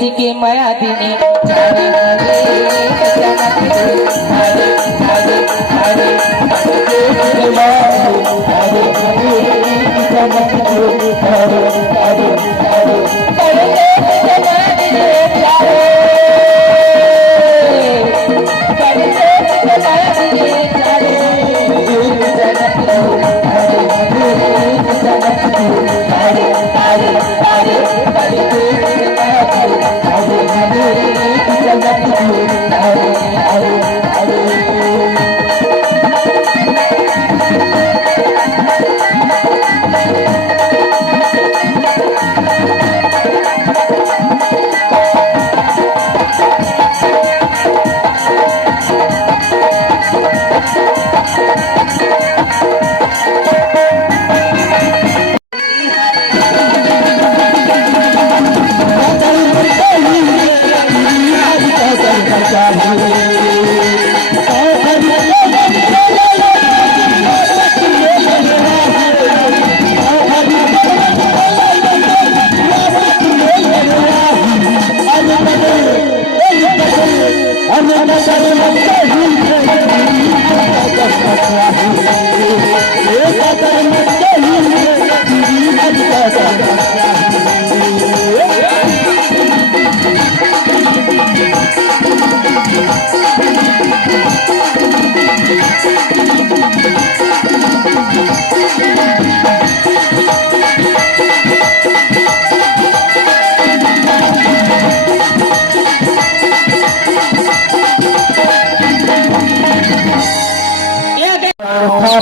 के माया दिनी हरे हरे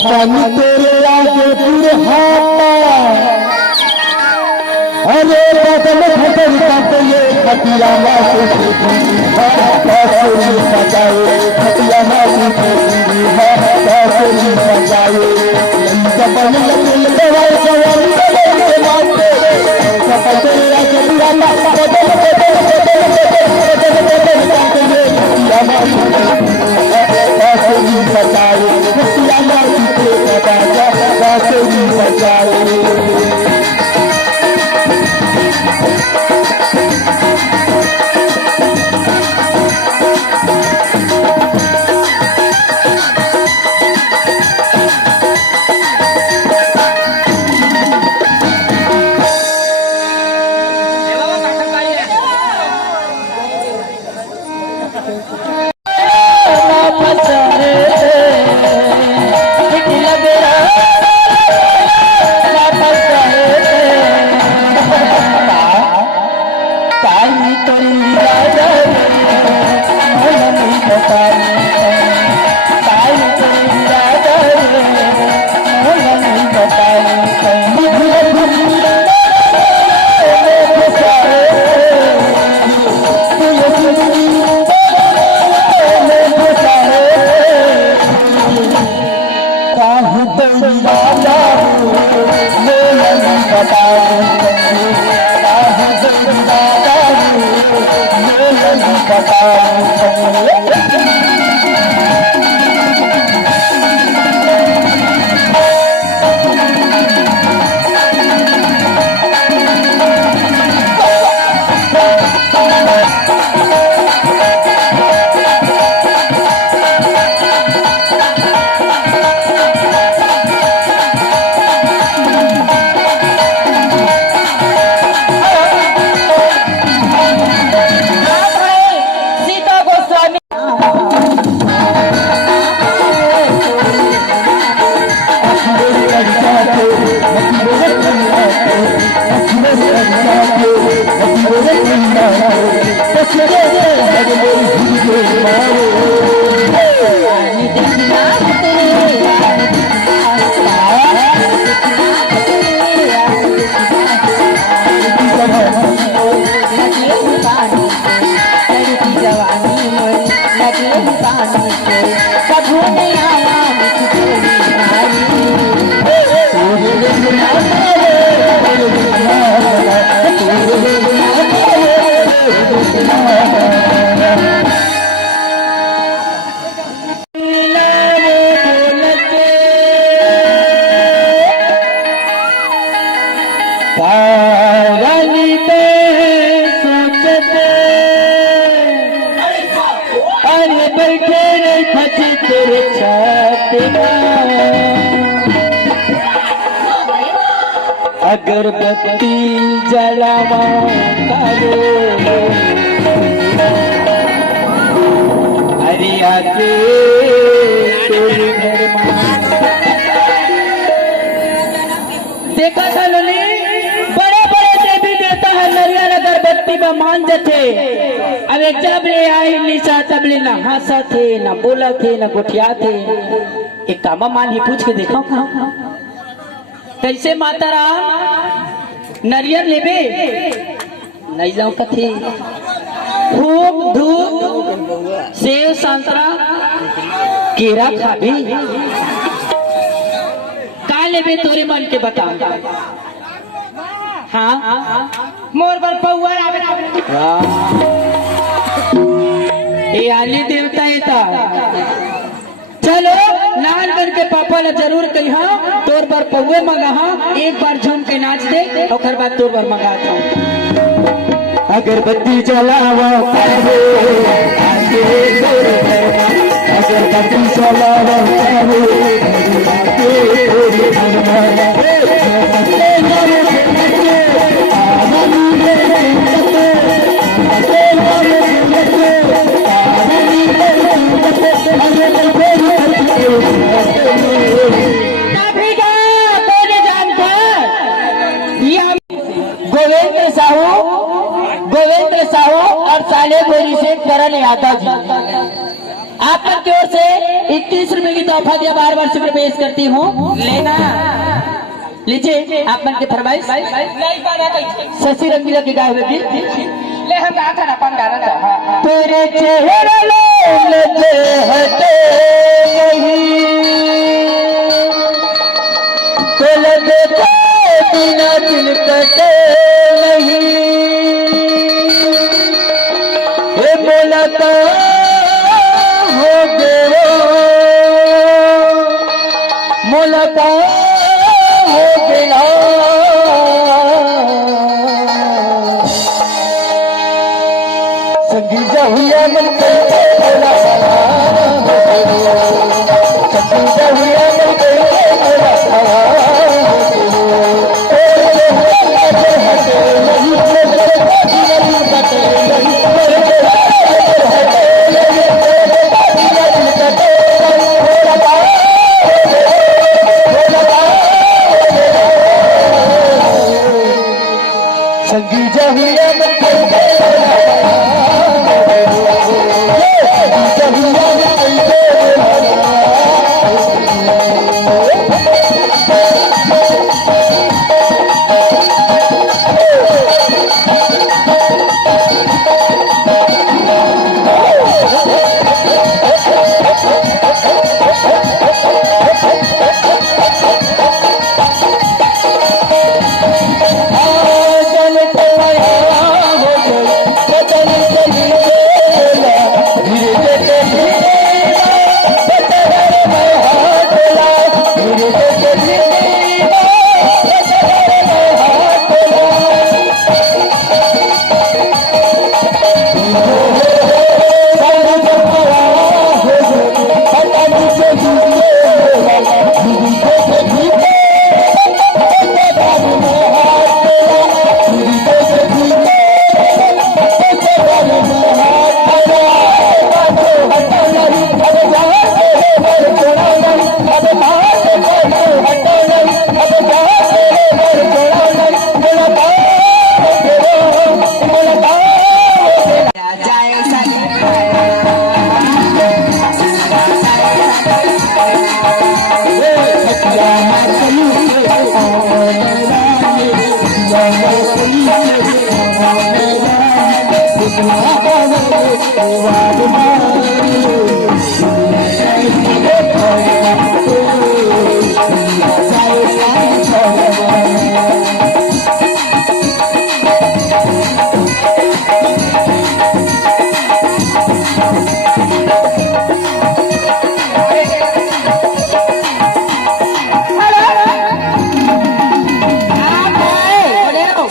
पानी तेरे आगे बुढ़ापा अरे बदल खतर का ये खटिया मासी सजाए खटिया मासी सजाए सपन लगे दवाई सवारी बैठे रे खची तेरे छातना अगरबत्ती जलावा कारो हरिया के तेरे घर देखा था लोली बड़े बड़े देवी देवता है नरियल अगरबत्ती में मान जाते अबे जब ले आई निशा तब ले ना हंसा थे ना बोला थे ना गुठिया थे एक कामा मान ही पूछ के देखा कहा कैसे माता राम नरियल लेबे नहीं जाओ कथे खूब धूप सेव संतरा केरा खाबी का लेबे तोरे मन के बता हाँ मोर पर पौवर आवे ये आली देवता येता चलो नान करके पापा ने जरूर कही हाँ तोर बार पौवे मंगा हाँ एक बार झूम के नाच दे और बाद तोर बार मंगाता हूँ अगरबत्ती जलावा अगरबत्ती जलावा गोविंद साहू और साले गोरी से करण यादव जी आप पर की ओर से 21 रुपए की तोहफा दिया बार बार शुक्र पेश करती हूँ लेना लीजिए आप मन के फरमाइश शशि रंगीला के गाए हुए ले हम गा था ना अपन गाना था तेरे चेहरे लगे हटे नहीं तो लगे बिना दिल कटे नहीं बोलता हो गए मुलाका हो गया संगीजा हुआ मन संगीजा हुआ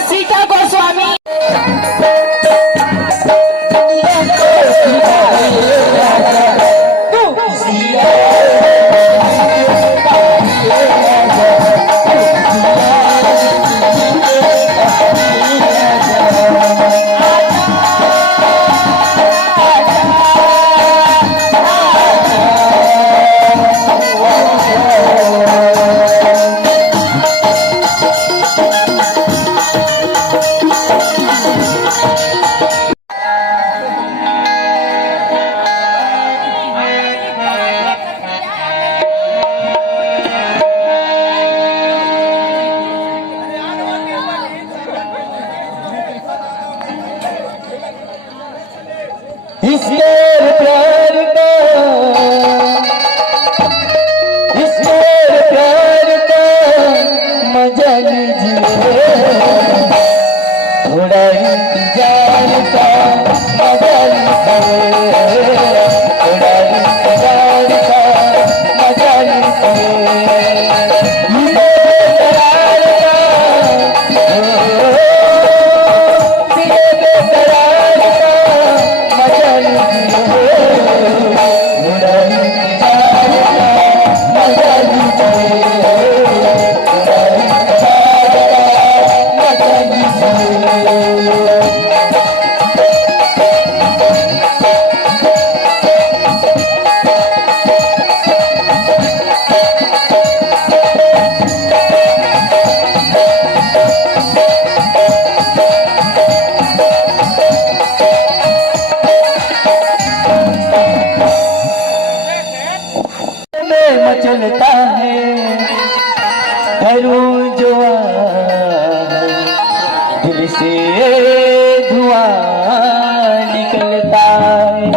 सीता गोस्वामी इसके प्यार का, इसके प्यार का मजा लीजिए, थोड़ा इंतजार का मजा लीजिए, थोड़ा इंतजार का मजा लीजिए। मचलता है करूं जो दिल से धुआं निकलता है।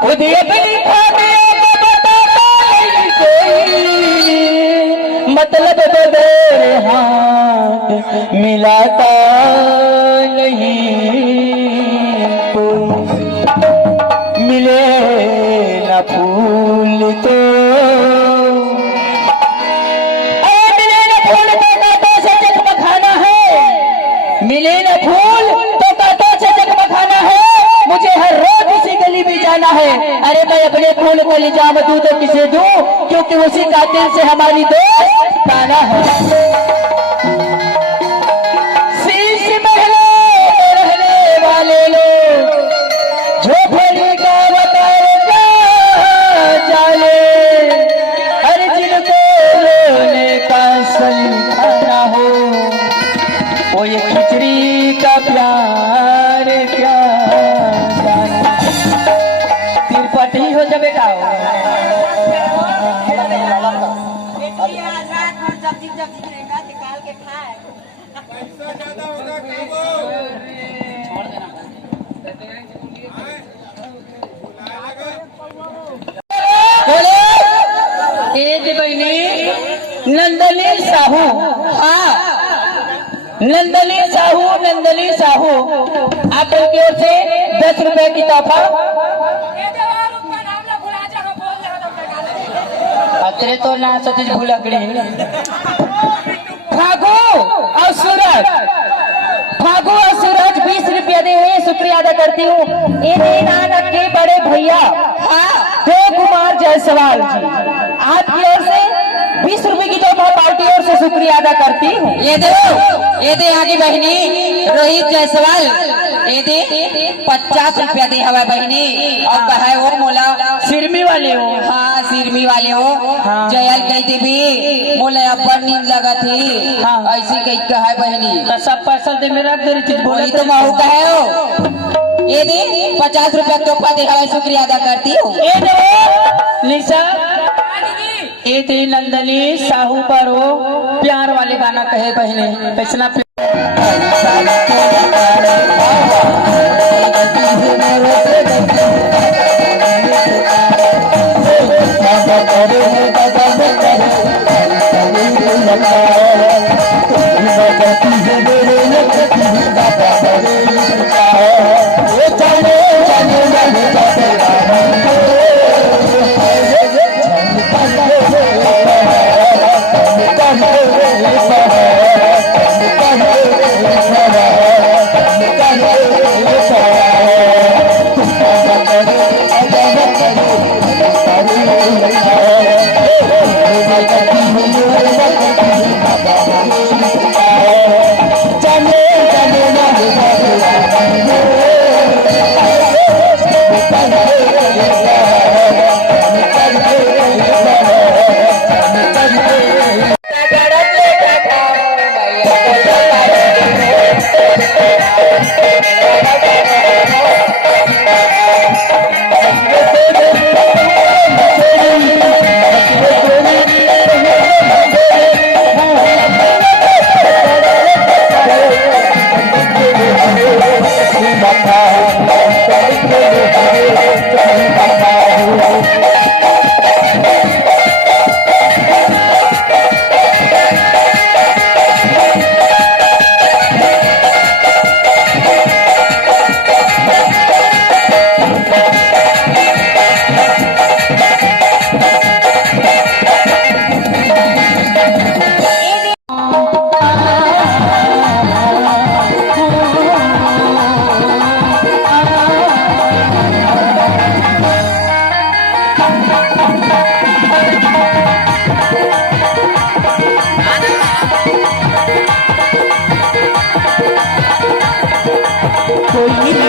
खुद अपनी मतलब बगैर हाथ मिलाता नहीं कोई, मिले ना फूल तो मिले ना फूल तो कांटों से जगमगाना है, मिले ना फूल तो कांटों से जगमगाना है, मुझे हर रोज उसी गली में जाना है। अरे मैं अपने फूल को ले जाऊं दूं तो किसे दूं, क्योंकि उसी कातिल से हमारी दोस्त पाना है। शीश महलों में रहने वाले लोग झोपड़ी का बताया जाने, हर जिनको रोने का सलीका हो, वो ये खिचड़ी का प्यार क्या जाने। तिरपटी हो जावे का निकाल के खाए। बहनी नंदनी साहू, हाँ नंदनी साहू, नंदनी साहू आप की ओर से 10 रुपए की तोहफा। अतरे तो ना सतीश भूलकड़ी फागू और सूरज, फागू और सूरज 20 रुपया दे हुए शुक्रिया अदा करती हूँ। इन नानक के बड़े भैया दो कुमार जायसवाल जी आपकी ओर से 20 रुपए की तोहफा पार्टी ओर से शुक्रिया अदा करती हूँ। ये दे आगे बहनी रोहित जायसवाल, ये दे 50 रुपया दे हवा बहनी। और कहा वो मोला सिरमी वाले हो, हाँ सिरमी वाले हो। हाँ। जयल कहते भी मोला पर नींद लगा थी। हाँ। ऐसी कही कहा बहनी तो सब पैसा दे मेरा दे रही थी, वही तो महू कहे हो। ये दे 50 रुपया तोहफा दे हवा शुक्रिया अदा करती हूँ। ए दो निशा, ए थी नंदनी साहू पर हो प्यार वाले गाना कहे बहने कैसना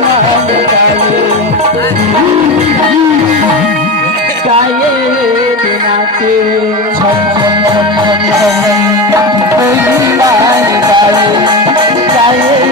मान गाये बिना के मान गाये